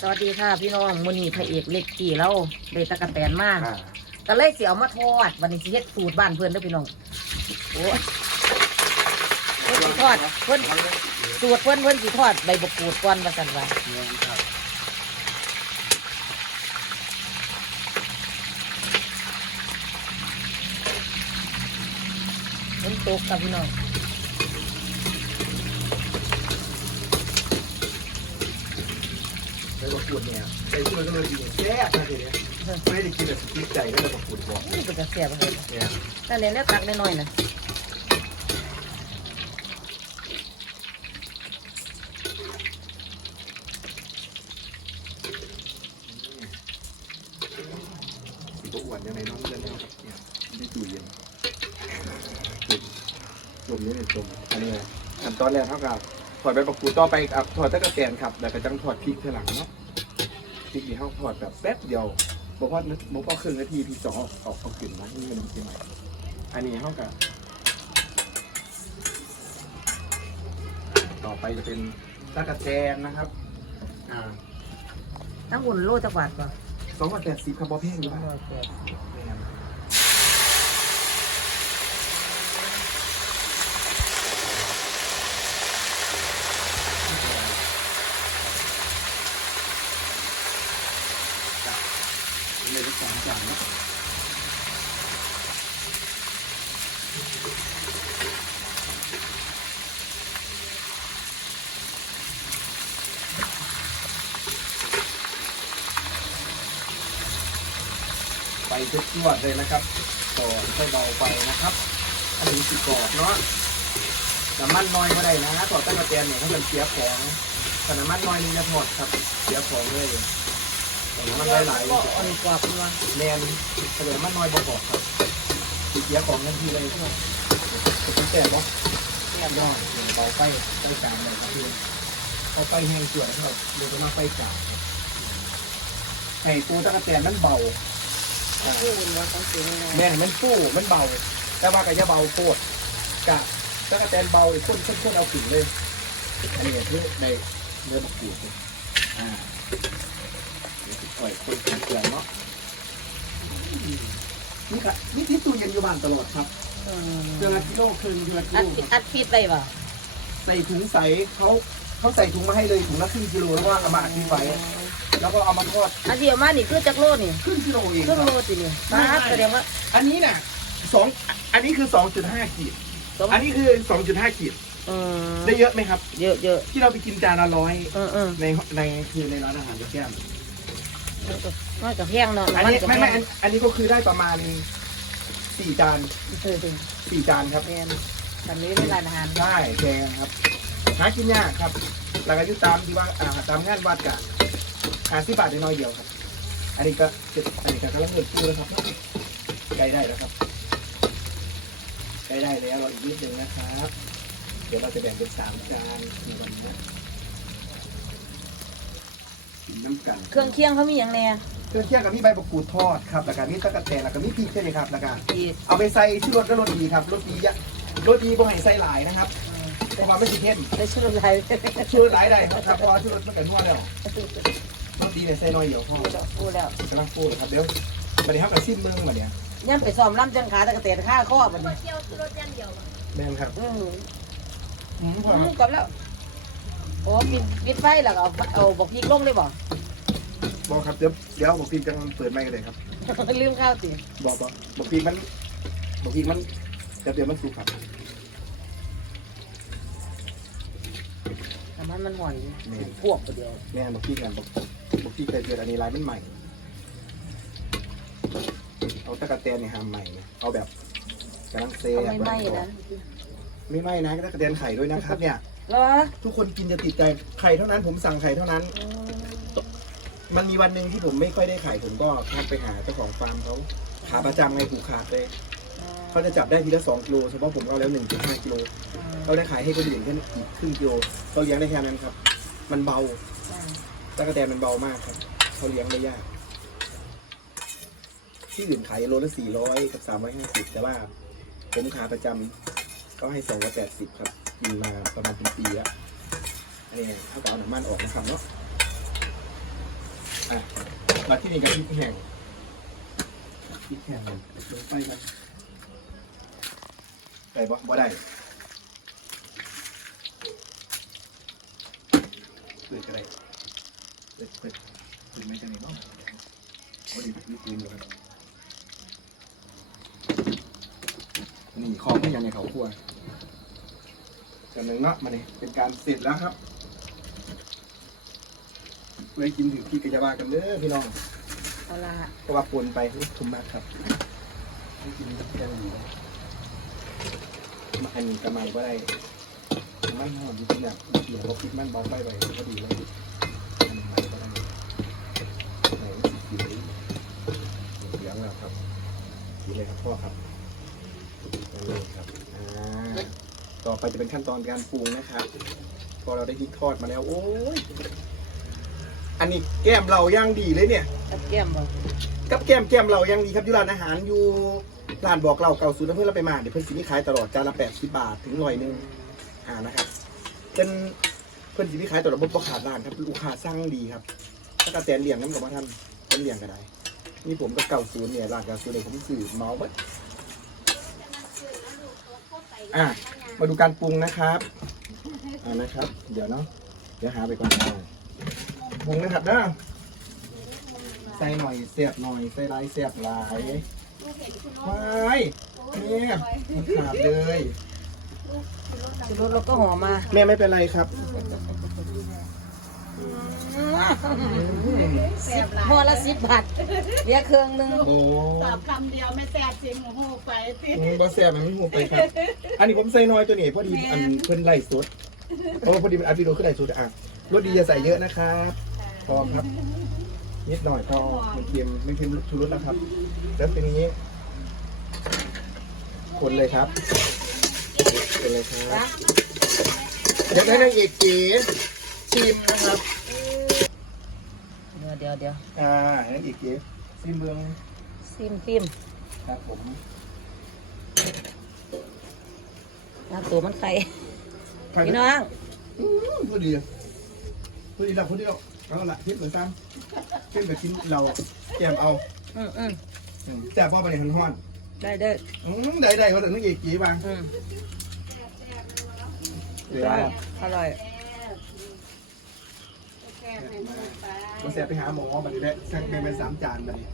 สวัสดีค่ะพี่น้องมือนีพระเอกเล็กกี่เราเลยตะกะแตนมากอ่าก็เลยเสียวมาทอดวันนี้สิเฮ็ดสูตรบ้านเพื่อนเด้อพี่น้องโอ้ยเพิ่นสิทอดเพิ่นสูตรเพิ่นเพิ่นสิทอดใบบกกูดก่อนว่าซั่นว่าเนี่ยครับเพิ่นตกกับพี่น้อง ไปประกวดเนี่ยไปช่วยก็เลยดีแซ่บนะทีเนี้ยไม่ได้กินแบบติดใจก็เลยประกวดบอกนี่เป็นกระเสียบเลยเนี่ยนั่นเลยแล้วตักน้อยๆนะสีก็อ้วนยังไงน้องเล่นนะครับเนี่ยไม่ตู้เย็นจุ่มนี่เป็นจุ่มอันนี้ขั้นตอนแรกเท่ากับถ อดใบประกวดต่อไปอะถอดตะกะแตนครับแล้วก็จังถอดพริกทีหลังเนาะพริกนี่เขาถอดแบบแป๊บเดียวบอกว่าบอกว่าครึ่งนาทีพี่จะออกออกเอากลิ่นมาให้มันเป็นใหม่อันนี้เท่ากับต่อไปจะเป็นตะกะแตนนะครับอ่าทั้งหุ่นโลจักบาทก่อนสองร้อยแปดสิบครับบอแพงอยู่ป่ะ เลยสองจานนะไปทุกจวดเลยนะครับก่อนค่อยเบาไปนะครับ อันนี้สิกรอบเนาะน้ำมันน้อยก็ได้นะถอดตั้งกระเตียนเนี่ยถ้ามันเสียของแต่น้ำมันน้อยนี่จะถอดครับเสียของเลย มันหลายๆก็อ่อนกว่าเพี่ว่าแนนเฉลยมันน้อยบ่บอกครับติดเสียของทันทีเลยครับผมแต่บอกแอบยอดเบาไฟไฟกลางเลยครับพี่เอาไฟแห้งสวยครับเดี๋ยวจะมาไฟกลางครับไอ้ตัวตะกะแตนมันเบาอ่าผู้หุ่นว่าของจริงเลยแม่นมันฟู่มันเบา แต่ว่าก็จะเบาโคตรกะตะกะแตนเบาอีกคนคนคนเอาขึ้นเลยอันนี้คือในเนื้อบักกูดอ่า ปล่อยคนกินเกลือเนาะนี่ค่ะนี่ที่ตู้เย็นอยู่บ้านตลอดครับอืมเดือนละกิโลครึ่งเดือนละกิอัดโลฟิคตรับอัดฟิตไปป่ะใส่ถุงใสเขาเขาใส่ถุงมาให้เลยถุงละครึ่งกิโลแล้วว่าเอามาอัดทิ้งไว้แล้วก็เอามาทอดอันเดียวมานี่คือจักโลนี่ครึ่งกิโลเองครึ่งคโลรับสินี่ป้าดแสดงว่าอันนี้น่ะสองอันนี้คือสองจุดห้าขีด สองอันนี้คือสองจุดห้าขีดอืมได้เยอะไหมครับ เยอะเยอะที่เราไปกินจานละร้อยเออเออในในคือในร้านอาหารกับแก้มมั นก็มันก็แพงเนาะอันมันนี้ก็ไม่แพไม่งอันอันนี้ก็คือได้ประมาณสี่จานเออจริงสี่จานครับแพงอันนี้เป็นร้านอาหารได้แพงครับหากินยากครับแล้วก็อยุตามที่ว่าอ่าตามงานวัดกะหาสิบบาทได้น้อยเดียวครับ อันนี้ก็เจ็ดอันนี้ก็กำลังเงินคู่แล้วครับใกล้ได้แล้วครับใกล้ได้แล้วเราอีกนิดนึงนะครับ เดี๋ยวเราจะแบ่งเป็นสามจานในวันนี้กิ นน้ำกันเครื่องเคียงเขามีอย่างแน่เครื่องเคี่ยวกับมีใบมะกรูดทอดครับแล้วก็มีตะกะแตนแล้วก็มีพริกใช่ไหมครับแล้วก็อีกเอาไปใส่ที่รสก็รสดีครับรสดียะรสดีบ่ให้ใส่หลายนะครับอืมเพราะว่าไม่สิเข้มได้ชื่ออะไรชื่อหลายได้ครับเพราะว่าที่รสมันเป็นนวดแล้วรสดีเนี่ยใส่น้อยเดียวพอพูดแล้วกำลังพูดครับเดี๋ยวมาเดี๋ยวครับกับซิมเมืองมาเนี่ยย่ำไปซ้อมล่ำจังขาตะกะเตนข้าข้อบัดนี้แม่นครับอืมอืมพอือมกลับแล้ว โอ้ปิดปิดไฟแล้วก็เอาเอาบอกพริกลงเลยบ่บอกครับเดี๋ยวเดี๋ยวบอกพีจังเปิดไมค์กันเลยครับ ลืมข้าวสิบอกบอกบอกพีมันบอกพีมันเดี๋ยวเดี๋ยวมันสุกครับทำให้มันห่อนอยู่พวกไปเดียวแม่นบอกพีกันบอกบอกพีเคยเจออันนี้ลายมันใหม่ เอาตะกะแตนเนี่ยหามใหม่นะเอาแบบกำลังเซ่เขาไม่ไหม้นะ ไม่ไหม้นะตะกะแตนไข่ด้วยนะครับเนี่ย เหรอทุกคนกินจะติดใจไข่เท่านั้นผมสั่งไข่เท่านั้นอืมมันมีวันหนึ่งที่ผมไม่ค่อยได้ไข่ผมก็ทักไปหาเจ้าของฟาร์มเขาขาประจำไงผูกขาดเลยเขาจะจับได้ทีละสองกิโลเฉพาะผมเอาแล้วหนึ่งจุดห้ากิโลเราได้ขายให้คนอื่นแค่อีกครึ่งกิโลเราเลี้ยงได้แค่นั้นครับ มันเบาตะกะแตนมันเบามากครับเขาเลี้ยงได้ยาก ที่อื่นขายโลละสี่ร้อยกับสามร้อยห้าสิบแต่ว่า ผมขาประจำก็ให้สองร้อยแปดสิบครับ กินมาประมาณเป็นปีแล้วอันนี้ถ้ากิดเอาหนังมันออกนะครับเนาะมาที่นี่กับพริกแห้งพริกแห้งลงไปกันได้บ่บ่ได้เปิดก็ได้เปิดเปิดเปิดไม่ใช่ไหมบ้างพอดีมีปืนอยู่ครับนี่ของไม่ยังในเขาคั่ว จำหนึ่งเนาะมาเนี่ยเป็นการเสร็จแล้วครับเพื่อให้กินถึงพี่กระยาบากันเด้อพี่น้องเอาละเพราะว่าปนไปทุ่มมากครับให้กินแค่นี้มาอันนี้กระมังก็ได้มันหอมจริงๆอะเดี๋ยวเราพริกมันเบาไปไปก็ดีเลยอันนี้มันก็ได้ไหนสิกินเลยเลี้ยงแล้วครับกินเลยครับพ่อครับนั่นเลยครับอ่า ต่อไปจะเป็นขั้นตอนการปรุงนะครับ พอเราได้พริกทอดมาแล้ว โอ้ย อันนี้แก้มเราย่างดีเลยเนี่ย กับแก้มบ่กับแก้มแก้มเรายังดีครับอยู่ร้านอาหารอยู่ร้านบอกเราเก่าสูตรเพื่อนเราไปมาเดี๋ยวเพื่อนสิมีขายตลอดจานละแปดสิบบาทถึงร้อยหนึ่งอ่านะครับ เป็นเพื่อนสิมีขายตลอดบ่ขาดร้านครับลูกค้าสั่งดีครับถ้ากระแตนเลี้ยงน้ำกับว่าท่านเป็นเลี้ยงก็ได้นี่ผมก็เก่าศูนย์เนี่ยร้านเก่าศูนย์เลยผมสื่อเมาส์เบัดอะ มาดูการปรุงนะครับอ่านะครับ เดี๋ยวเนาะเดี๋ยวหาไปก่อนนะปรุงนะครับเด้อใส่หน่อยเสียบหน่อยใส่ลายเสียบหลายไว้เนี่ยมันขาดเลยชูรสเราก็หอมมา แม่ไม่เป็นไรครับ สิบห่อละสิบบาทเหลือเครื่องหนึงโอ้ตอบคำเดียวไม่แซ่บจริงโอ้โหไปสิบอเสียบมันไม่หูไปครับ อันนี้ผมใส่น้อยตัวนี้พอดีอันเพิ่นไล่สดเพราะว่าพอดีมันอัดวิดีโอขึ้นไล่สดอะรสดีจะใส่เยอะนะครับพอครับ นิดหน่อยพอมันเค็มไม่เค็มชูรสนะครับ แล้วเป็นอย่างนี้ คนเลยครับ คนเลยครับเดี๋ยวให้นางเอกเก๋ ชิมนะครับเดี๋ยวเดี๋ยวเดี๋ยวอ่าให้นางเอกเก๋ชิมเบืองซิมฟิมครับผมน้ำตัวมันไข่ใครพี่น้องอืมพอดีพอดีเราพอดีเราเอาละเทียบเหมือนกันเทียบกับชิ้นเราแกมเอาอืมอืมอืมแต่พ่อไปในหันห้อนได้เด้ออืมได้ได้เขาถึงนางเอกเก๋บ้างอืมเดี๋ยวอร่อยแซ่บในมือไป มาแซ่บไปหาหมอบัดนี้แหละสั่งเป็นเป็นสามจานบัดนี้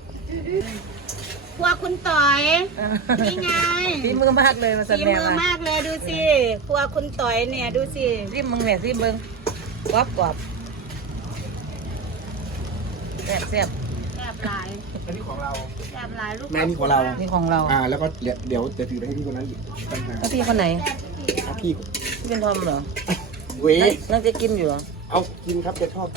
ครัวคุณต่อยนี่ไงฝีมือมากเลยมาสันฝีแม่มือมามากเลยดูสิครัวคุณต่อยเนี่ยดูสิซิมมึงแม่ซิมเบิ้งกรอบกรอบแซ่บแซ่บแซ่บหลายอันนี้ของเราแซ่บหลายลูกแม่นี่ของเรา นี่ของเราอ่า แล้วก็เดี๋ยวเดี๋ยวจะถือไปให้พี่คนนั้นอีกต่างหากแล้วพี่คนไหน ครับพี่พี่เป็นทอมเหรอเว้ยนั่งจะกินอยู่เหรอ เอากินครับแกชอบ